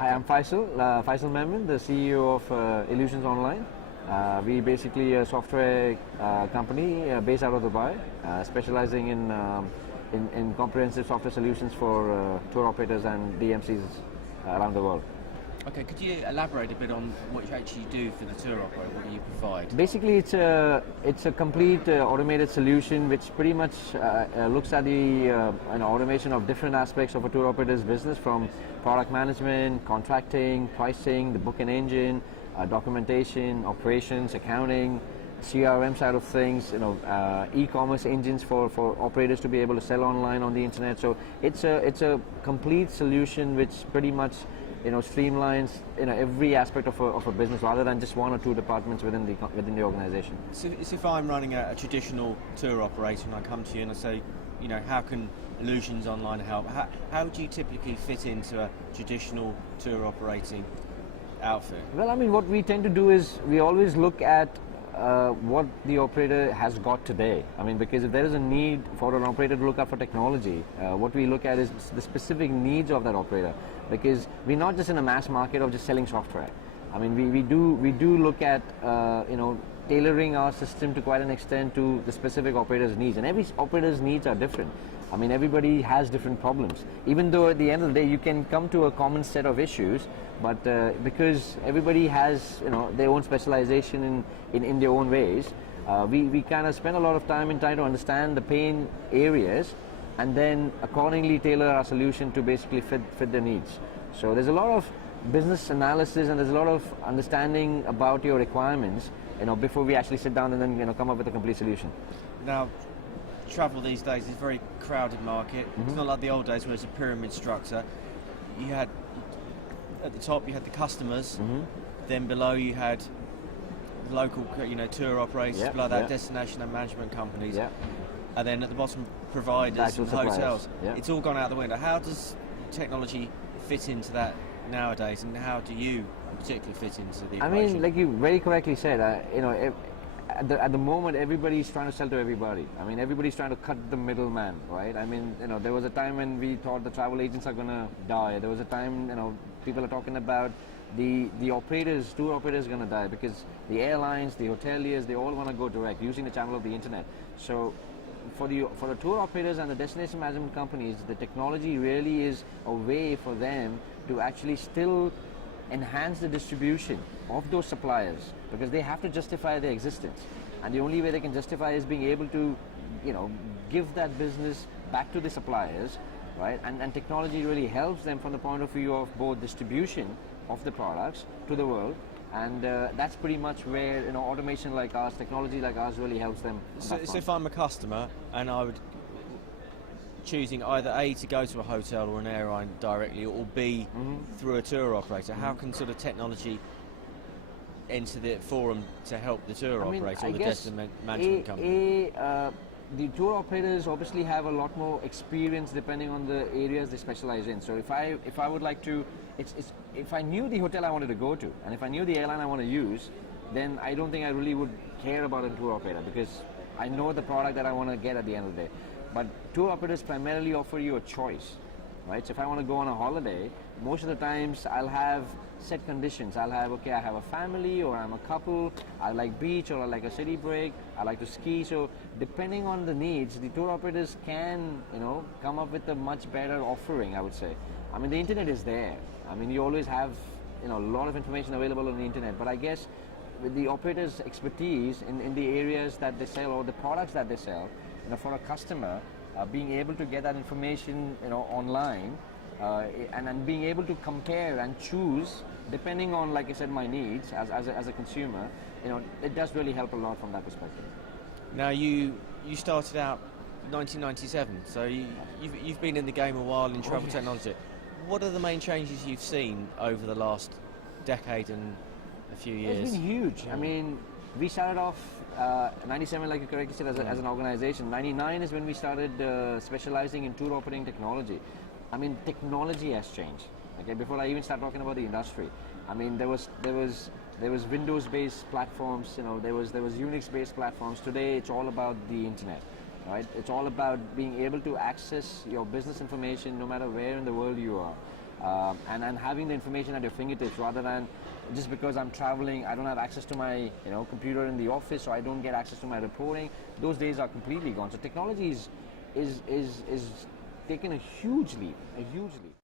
Hi, I'm Faisal Memon, the CEO of Illusions Online. We basically a software company based out of Dubai, specializing in comprehensive software solutions for tour operators and DMCs around the world. Okay, could you elaborate a bit on what you actually do for the tour operator? What do you provide? Basically, it's a complete automated solution which pretty much looks at the automation of different aspects of a tour operator's business, from product management, contracting, pricing, the booking engine, documentation, operations, accounting, CRM side of things, e-commerce engines for operators to be able to sell online on the internet. So it's a complete solution which pretty much streamlines every aspect of a business, rather than just one or two departments within the organization. So if I'm running a traditional tour operator and I come to you and I say, how can Illusions Online help? How do you typically fit into a traditional tour operating outfit? Well, I mean, what we tend to do is we always look at what the operator has got today. I mean, because if there is a need for an operator to look out for technology, what we look at is the specific needs of that operator. Because we're not just in a mass market of just selling software. I mean, we do look at tailoring our system to quite an extent to the specific operator's needs, and every operator's needs are different. I mean, everybody has different problems. Even though at the end of the day you can come to a common set of issues, but because everybody has their own specialization in their own ways, we kind of spend a lot of time in trying to understand the pain areas, and then accordingly tailor our solution to basically fit their needs. So there's a lot of business analysis and there's a lot of understanding about your requirements, before we actually sit down and then come up with a complete solution. Now, travel these days is a very crowded market. It's not like the old days where it's a pyramid structure. You had at the top you had the customers, then below you had the local tour operators, below that destination and management companies, and then at the bottom providers and hotels. It's all gone out the window. How does technology fit into that nowadays, and how do you particularly fit into the equation? I mean, like you very correctly said, at the moment everybody's trying to sell to everybody. I mean, everybody's trying to cut the middleman, right? I mean, there was a time when we thought the travel agents are going to die. There was a time, people are talking about the tour operators are going to die, because the airlines, the hoteliers, they all want to go direct using the channel of the internet. So for the tour operators and the destination management companies, the technology really is a way for them to actually still enhance the distribution of those suppliers, because they have to justify their existence, and the only way they can justify is being able to give that business back to the suppliers, right? And technology really helps them from the point of view of both distribution of the products to the world, and that's pretty much where automation like ours, technology like ours, really helps them. So if I'm a customer and I would choosing either A, to go to a hotel or an airline directly, or B, through a tour operator, how can sort of technology enter the forum to help the tour operator or the destination management company? The tour operators obviously have a lot more experience depending on the areas they specialize in. So if I would like to, if I knew the hotel I wanted to go to, and if I knew the airline I want to use, then I don't think I really would care about a tour operator, because I know the product that I want to get at the end of the day. But tour operators primarily offer you a choice, right? So if I want to go on a holiday, most of the times I'll have set conditions. I'll have, okay, I have a family, or I'm a couple, I like beach, or I like a city break, I like to ski. So depending on the needs, the tour operators can, come up with a much better offering, I would say. I mean, the internet is there. I mean, you always have, a lot of information available on the internet, but I guess with the operators' expertise in the areas that they sell or the products that they sell, for a customer, being able to get that information, online, and being able to compare and choose depending on, like I said, my needs as a consumer, it does really help a lot from that perspective. Now, you started out 1997, so you've been in the game a while in travel technology. What are the main changes you've seen over the last decade and a few years? It's been huge. I mean, we started off 97, like you correctly said, as an organization. 99 is when we started specializing in tour operating technology. I mean, technology has changed. Okay, before I even start talking about the industry, I mean, there was Windows-based platforms. There was Unix-based platforms. Today, it's all about the internet. Right? It's all about being able to access your business information no matter where in the world you are. and having the information at your fingertips rather than just because I'm traveling, I don't have access to my computer in the office, or I don't get access to my reporting. Those days are completely gone. So technology is taken a huge leap,